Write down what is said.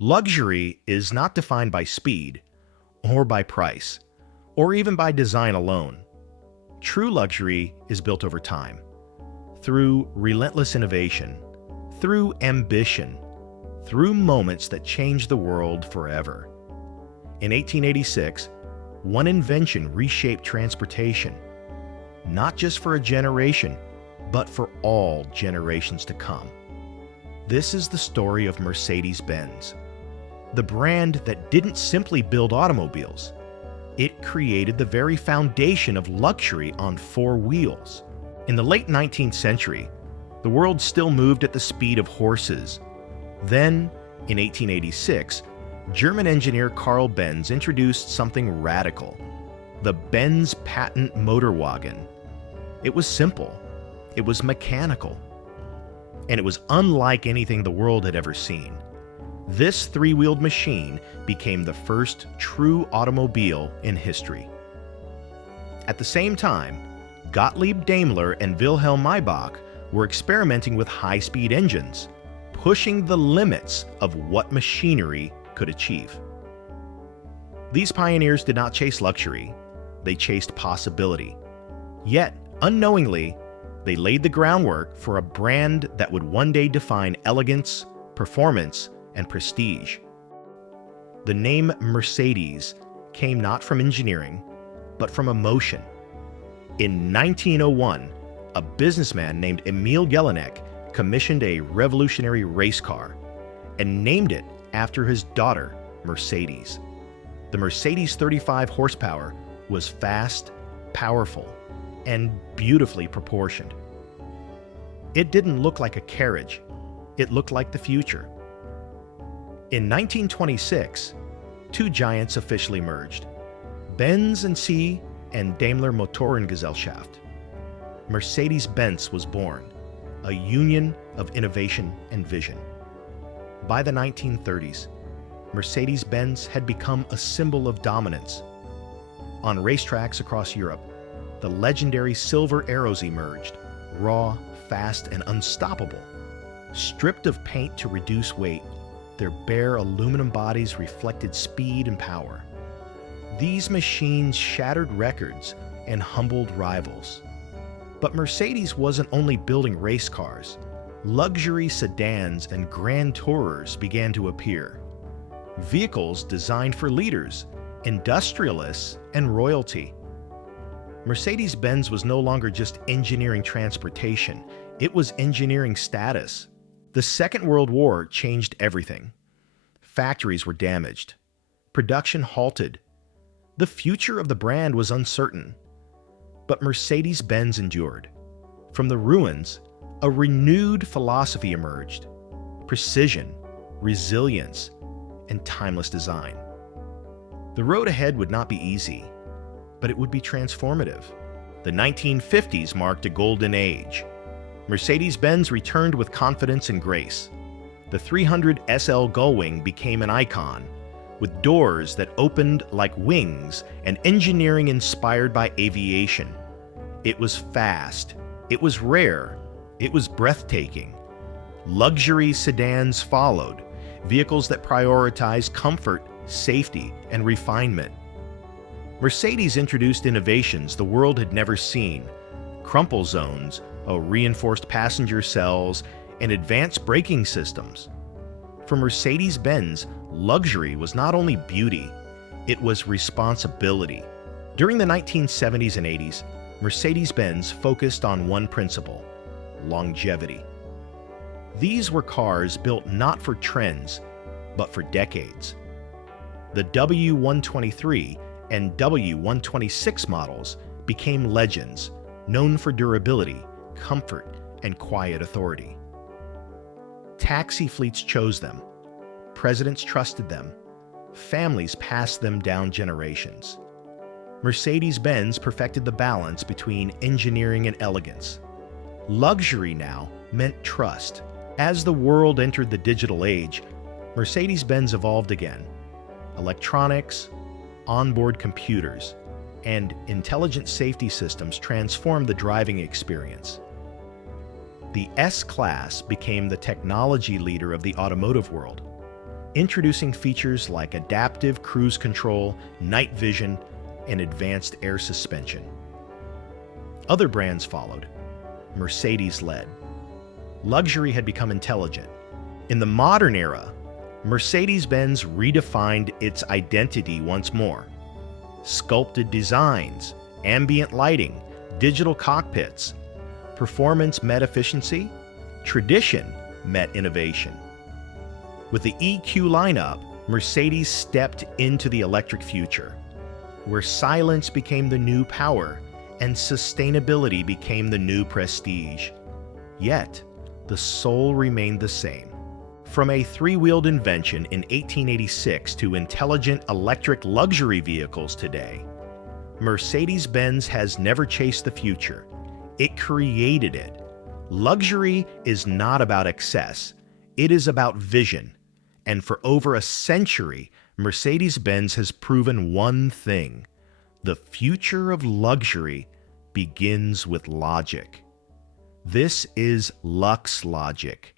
Luxury is not defined by speed, or by price, or even by design alone. True luxury is built over time, through relentless innovation, through ambition, through moments that change the world forever. In 1886, one invention reshaped transportation, not just for a generation, but for all generations to come. This is the story of Mercedes-Benz, the brand that didn't simply build automobiles. It created the very foundation of luxury on four wheels. In the late 19th century, the world still moved at the speed of horses. Then, in 1886, German engineer Carl Benz introduced something radical: the Benz patent motor wagon. It was simple, it was mechanical, and it was unlike anything the world had ever seen. This three-wheeled machine became the first true automobile in history. At the same time, Gottlieb Daimler and Wilhelm Maybach were experimenting with high-speed engines, pushing the limits of what machinery could achieve. These pioneers did not chase luxury, they chased possibility. Yet, unknowingly, they laid the groundwork for a brand that would one day define elegance, performance, and prestige. The name Mercedes came not from engineering, but from emotion. In 1901, a businessman named Emil Jelinek commissioned a revolutionary race car and named it after his daughter, Mercedes. The Mercedes 35 horsepower was fast, powerful, and beautifully proportioned. It didn't look like a carriage, it looked like the future. In 1926, two giants officially merged: Benz and C and Daimler Motorengesellschaft. Mercedes-Benz was born, a union of innovation and vision. By the 1930s, Mercedes-Benz had become a symbol of dominance. On racetracks across Europe, the legendary Silver Arrows emerged, raw, fast, and unstoppable. Stripped of paint to reduce weight, their bare aluminum bodies reflected speed and power. These machines shattered records and humbled rivals. But Mercedes wasn't only building race cars. Luxury sedans and grand tourers began to appear. Vehicles designed for leaders, industrialists, and royalty. Mercedes-Benz was no longer just engineering transportation, it was engineering status. The Second World War changed everything. Factories were damaged. Production halted. The future of the brand was uncertain. But Mercedes-Benz endured. From the ruins, a renewed philosophy emerged: precision, resilience, and timeless design. The road ahead would not be easy, but it would be transformative. The 1950s marked a golden age. Mercedes-Benz returned with confidence and grace. The 300 SL Gullwing became an icon, with doors that opened like wings and engineering inspired by aviation. It was fast, it was rare, it was breathtaking. Luxury sedans followed, vehicles that prioritized comfort, safety, and refinement. Mercedes introduced innovations the world had never seen: crumple zones, reinforced passenger cells, and advanced braking systems. For Mercedes-Benz, luxury was not only beauty, it was responsibility. During the 1970s and 80s, Mercedes-Benz focused on one principle: longevity. These were cars built not for trends, but for decades. The W123 and W126 models became legends, known for durability, comfort, and quiet authority. Taxi fleets chose them. Presidents trusted them. Families passed them down generations. Mercedes-Benz perfected the balance between engineering and elegance. Luxury now meant trust. As the world entered the digital age, Mercedes-Benz evolved again. Electronics, onboard computers, and intelligent safety systems transformed the driving experience. The S-Class became the technology leader of the automotive world. introducing features like adaptive cruise control, night vision, and advanced air suspension. Other brands followed. Mercedes led. Luxury had become intelligent. In the modern era, Mercedes-Benz redefined its identity once more. Sculpted designs, ambient lighting, digital cockpits. Performance met efficiency. Tradition met innovation. With the EQ lineup, Mercedes stepped into the electric future, where silence became the new power and sustainability became the new prestige. Yet, the soul remained the same. From a three-wheeled invention in 1886 to intelligent electric luxury vehicles today, Mercedes-Benz has never chased the future. It created it. Luxury is not about excess. It is about vision. And for over a century, Mercedes-Benz has proven one thing: the future of luxury begins with logic. This is LuxeLogic,